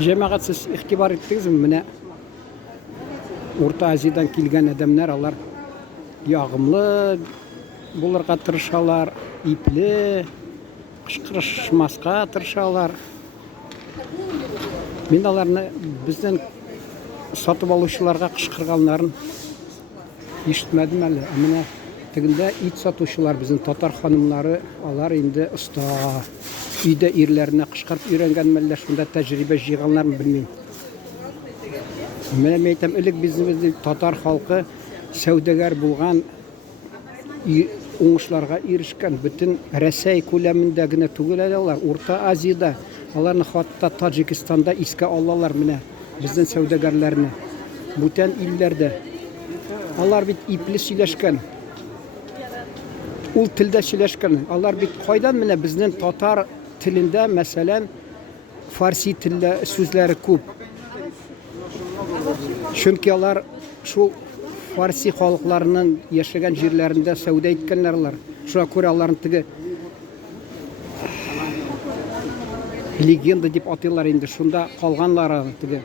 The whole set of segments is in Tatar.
Cemaat siz ihtibar ettiniz mi? Mine Orta Aziyadan kelgen adamlar alар yağımlı bularga tırışalар, ipli, kışkırışmaska tırışalар. Мен аларны bizden satып alучыларга кышкырганларын ишетмәдем әле. Менә тегендә ит сатучылар безнең татар ханымнары, алар инде оста. Өйдә ирләренә кышкырып өйрәнгән мәллә шунда тәҗрибә җыйганнармы белмим. Менә әйтәм, элек безнең татар халкы сәүдәгәр булган, уңышларга ирешкән, бөтен Рәсәй күләмендә генә түгел алар, Урта Азияда, аларны хатта Таҗикстанда искә алалар менә безнең сәүдәгәрләрне. Бүтән илләрдә. Алар бит ипле сөйләшкән. Ул телдә сөйләшкән. Алар бит кайдан менә безнең татар телендә, мәсәлән, фарси телле сүзләре күп. Чөнки алар шул фарси халыкларының яшәгән җирләрендә сәүдә иткәннәр алар. Шуңа күрә аларны теге легенда дип атыйлар инде. Шунда калганнар теге.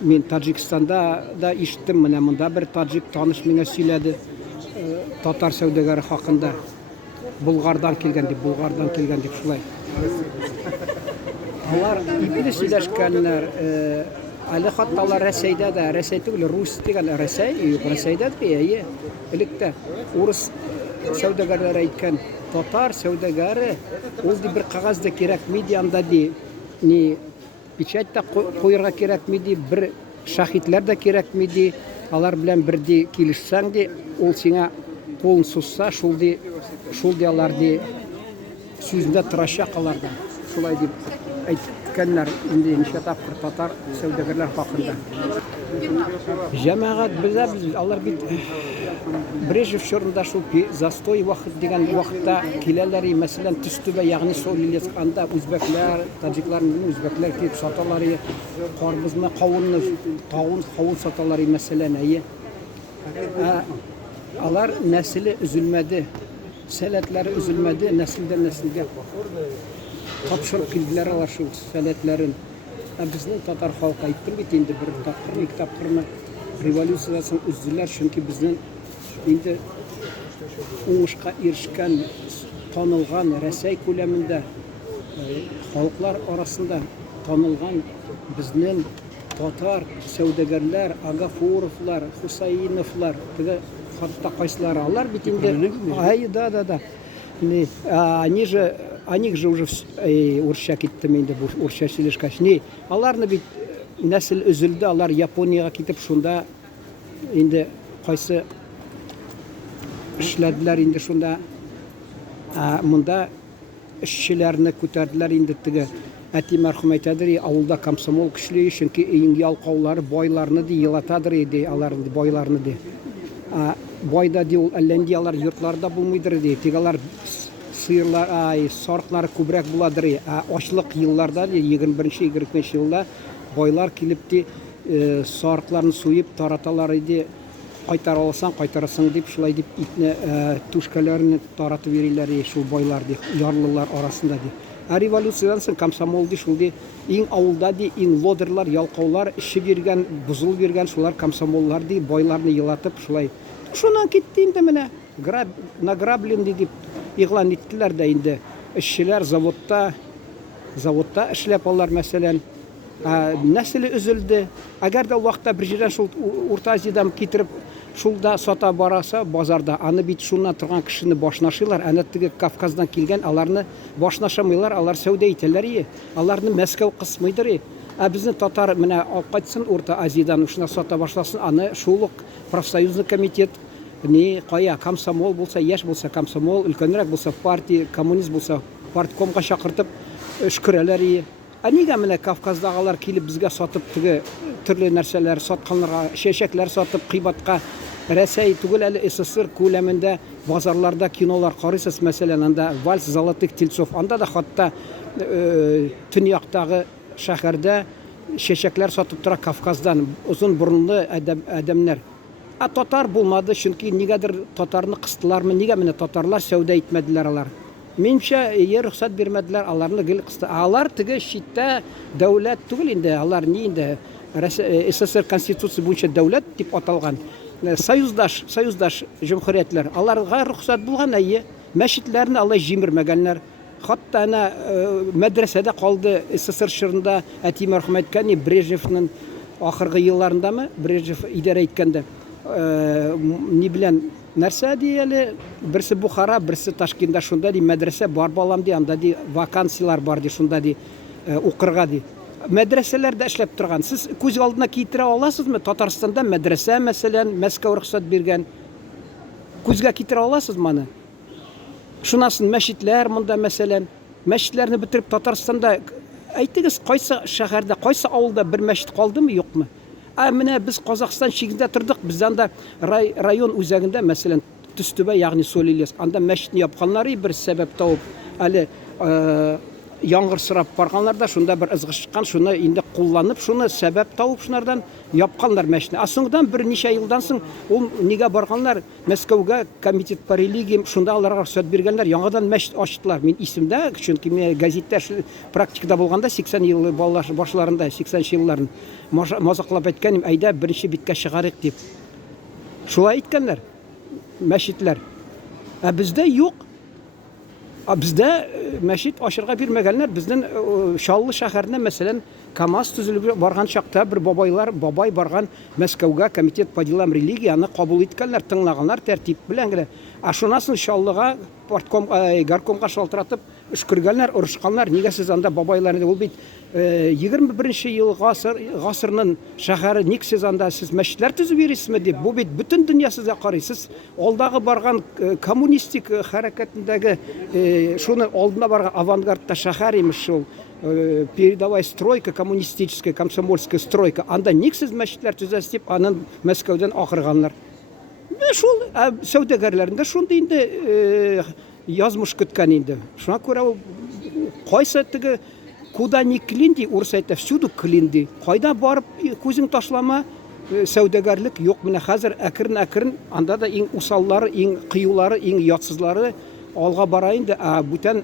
Мен Таҗикстанда да ишеттем, менә монда бер таҗик таныш миңа сөйләде. Татар сәүдәгәре хакында. Булгардан килгән дип шулай. Алар ипле сөйләшкәннәр. Әле хатта алар Рәсәйдә дә, Рәсәй түгел, Рус дигән Рәсәй, Рәсәйдә дә, электә урыс сәүдәгәрләре әйткән, татар сәүдәгәре, ул ди бер кагазда кирәкми ди, анда ди, ни печатьтә куярга кирәкми ди, бер шаһитлар да кирәкми ди, алар белән бер ди килешсәң ди, ул сиңа кулын сузса, шул ди алар ди сүзендә торачак аларда. Шулай дип әйткәннәр инде ничә тапкыр татар сәүдәгәрләр хакында. Җәмәгать без алар бит Брежнев чорында шул застой вакыт дигән вакытта киләләр, мәсәлән, Төстүбә, ягъни Солилесканда үзбәкләр, таҗикларның үзбәкләр килеп саталар, карбызны, кавынны, кавын саталар, мәсәлән, алар нәселе üzülмәде, сәләтләре üzülмәде, нәселдән нәселгә тапшырып килделәр алар шул сәләтләрен. Безнең татар халкы әйттем бит инде бер тапкыр, ике тапкырмы революциясын үздиләр, чөнки безнең инде уңышка ирешкән, танылган Рәсәй күләмендә халыклар арасында танылган безнең татар сәүдәгәрләр, Агафуровлар, Хусаиновлар, теге хатта кайсылары алар бит инде, да. О них же уже урысча киттем инде, урысча сөйләшкәч. Аларны бит нәсел üzülде, алар Япониягә китеп шунда инде кайсы эшләделәр инде шунда. Монда эшчеләрне күтәрделәр инде теге. Әти мәрхүм әйтәдер, авылда комсомол көчле, чөнки иң ялкаулары байларны ди елатадыр иде, аларны байларны ди. Байда ди ул әлләнди алар йортларда булмыйдыр ди. Тик алар сыерлар, сарыклар күбрәк буладыр. Ачлык елларда, 21-22 елда байлар килеп ди сарыкларны суеп тараталар иде. Кайтара алсаң, кайтарасың дип, шулай дип итне түшкәләрне таратып йөриләр шул байлар ди, ярлылар арасында ди. Революциядан соң комсомол ди, шул ди, иң авылда ди, иң лодерлар, ялкаулар, эши биргән, бузыл биргән, шулар комсомоллар ди, байларны елатып, шулай. Шуннан китте инде менә, награблен дип игълан иттеләр дә инде. Эшчеләр заводта эшләп алар, мәсәлән, нәселе üzülде. Әгәр дә вакытта бер җирдән шул Урта Азиядан китереп шулда сата бараса базарда, аны бит шуннан торган кешене башнашылар, аны теге Кавказдан килгән, аларны башнашамыйлар, алар сәүдә итәләр, аларны Мәскәү кысмыйдыр. Безнең татар менә алкайтсын Урта Азиядан шуна сата башласын, аны шулык профсоюзный комитет, кая комсомол булса, яшь булса комсомол, өлкәнрәк булса партия, коммунист булса парткомга чакыртып эшкөрәләр. Нигә менә Кавказдагылар килеп безгә сатып теге төрле нәрсәләр сатканларга, чәчәкләр сатып кыйбатка Рәсәй түгел әле СССР күләмендә базарларда кинолар карыйсыз, мәсәлән, анда Вальс золотых тельцов, анда да хатта төньяктагы шәһәрдә чәчәкләр сатып тора Кавказдан узын бурынлы адәмнәр. Татар булмады, чөнки нигәдер татарны кыстылармы, нигә менә татарлар сәүдә итмәделәр алар. Менимчә, рөхсәт бирмәделәр, аларны гел кысты. Алар теге читтә дәүләт түгел инде, алар ни инде СССР Конституция буенча дәүләт дип аталган. Союздаш җөмһүриятләр. Аларга рөхсәт булган, әйе. Мәчетләрне алай җимермәгәннәр. Хатта ана мәдрәсәдә калды СССР чорында әти мәрхүм әйткән, Брежневның ахыргы елларындамы, Брежнев идарә иткәндә, ни белән нәрсә ди әле, берсе Бухара, берсе Ташкентта шунда ди мәдрәсә бар балам ди, анда ди вакансиялар бар ди, шунда ди укырга ди. Мәдрәсәләрдә эшләп торган. Сез күз алдына китерә аласызмы? Татарстанда мәдрәсә, мәсәлән, Мәскәү рөхсәт биргән. Күзгә китерә аласызмы аны? Шунасын мәчетләр монда, мәсәлән, мәчетләрне бетереп Татарстанда әйтегез, кайсы шәһәрдә, кайсы авылда бер мәчет калдымы, юкмы? Менә без Казакстан чигендә тордык, без анда район үзәгендә, мәсәлән, Төстүбә, ягъни Солилес, анда мәчетне япканнар, бер сәбәп табып, әле яңгыр сырап барганнар да, шунда бер ызгыш чыккан, шуны инде кулланып, шуны сәбәп табып, шунардан япканнар мәчетне. Соңдан бер ничә елдан соң ул нигә барганнар? Мәскәүгә комитет по религиям, шунда аларга рөхсәт биргәннәр, яңадан мәчет ачтылар. Мин исемдә, чөнки мен газеттә практикада булганда 80 ел башларында, 80 елларын мазаклап әйткәнем, әйдә беренче биткә чыгарыйк дип. Шулай әйткәннәр мәчетләр. Бездә юк. Бездә мәчет ачырга бирмәгәннәр. Безнең Шаллы шәһәренә, мәсәлән, КамАЗ төзелеп барган чакта бер бабай барган Мәскәүгә, комитет по делам религияны кабул иткәннәр, тыңлаганнар тәртип белән генә. Шунасын Шаллыга партком, горкомга шалтыратып өшкергәннәр, урышканнар. Нигә сез анда бабайларны? Ул бит 21 ел гасырның шәһәре, ник сез анда сез мәчетләр төзеп йөрисезме дип. Бу бит бөтен дөнья сезгә карый. Сез алдагы барган коммунистик хәрәкәтендәге шуны алдына барган авангардта шәһәр имеш шул. Передовая стройка, коммунистическая, комсомольская стройка. Анда ник сез мәчетләр төзәсез дип, анын Мәскәүдән акырганнар. Шул сәүдәгәрләрендә шундый инде язмыш көткән инде. Шуңа күрә ул кайсы теге куда ни клинди, урыс әйтә, всюду клинди. Кайда барып күзең ташлама, сәүдәгәрлек юк. Менә хәзер әкрен анда да иң усаллары, иң кыюлары, иң ятсызлары алга бара инде. Бүтән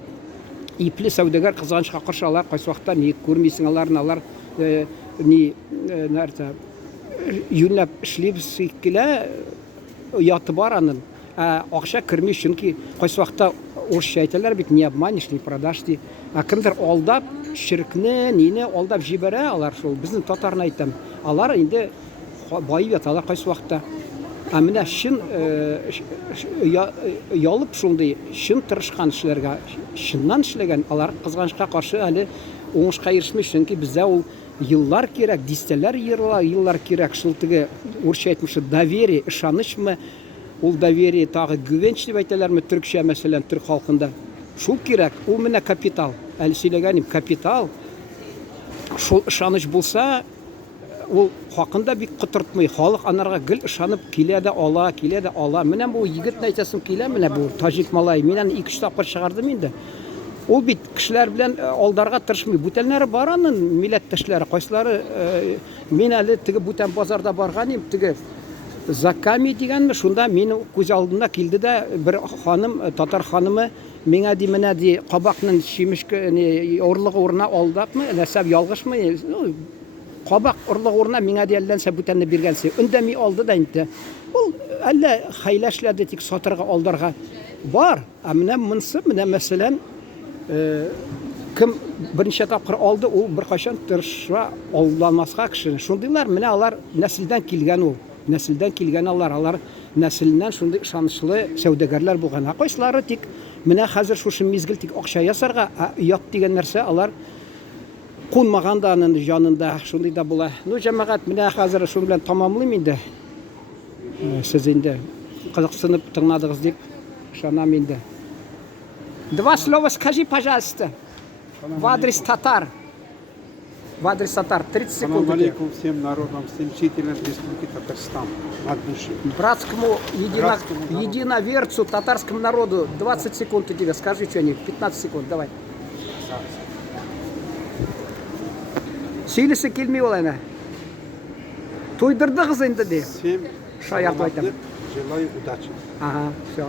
ипле сәүдәгәр кызганычка каршы алар кайсы вакытта ни күрмисең, алар ни нәрсә юнлап эшлибез килә, яты бар аның. Акча керми, чөнки кайсы вакытта урысча әйтәләр бит, не обманешь, не продашь ди. Кемдер алдап, ширкне, нине алдап җибәрә, алар шул. Безнең татарны әйтәм. Алар инде байып яталар кайсы вакытта. Менә шин ялып шундый, шин тырышкан эшләргә, шиннан эшләгән, алар кызганычка каршы әле уңышка ирешмәй, чөнки бездә ул еллар кирәк, дистәләр еллар кирәк. Шул теге урысча әйтмешә, доверие, ышанычмы, ул доверие тагы güvenç дип әйтәләрме төркчә, мәсәлән, түрк халкында. Шул кирәк, ул менә капитал. Әле сөйләгәнем, капитал. Шул ышаныч булса, ул хакында бик кытыртмый. Халык анарга гел ышанып килә дә ала. Менә бу егетне әйтәсем килә, менә бу таҗик малай. Мин аны 2-3 тапкыр чыгардым инде. Ул бит кешеләр белән алдарга тырышмый. Бүтәннәре бар аның милләттәшләре, кайсылары мин әле теге бүтән базарда барган идем, теге Заками дигәнме, шунда минем күз алдына килде дә бер ханым, татар ханымы, миңа ди, менә ди, кабакның шимешке орлыгы урына алдапмы, нәрсә ялгышмы? Кабак орлыгы урына миңа ди әлләнсә бүтәнне биргәнсе. Өндәми алды да инде. Ул әллә хәйләшләде, тик сатырга, алдарга бар. Менә монсы, менә мәсәлән, кем беренче тапкыр алды, ул беркайчан тырыша алдамаска кешене. Шундыйлар, менә алар нәселдән килгән ул. Нәселдән килгән алар нәселеннән шундый ышанычлы сәүдәгәрләр булган. Кайсылары тик менә хәзер шушы мизгел тик акча ясарга, ят дигән нәрсә алар кунмаган да аның җанында, шундый да була. Җәмәгать, менә хәзер шуның белән тамамлыйм инде. Сез инде кызыксынып тыңладыгыз дип ышанам инде. Два слова скажи, пожалуйста, в адрес татар. В адрес татар. 30 секунд. Салам алейкум всем народам, всем жителям Республики Татарстан. От души. Братскому единоверцу, татарскому народу 20 секунд у тебя. Скажи что-нибудь. 15 секунд, давай. Сөйлесе келмей ол әне. Тойдырдығыз енді де. Всем Шаяртып айтам. желаю удачи. Ага, все.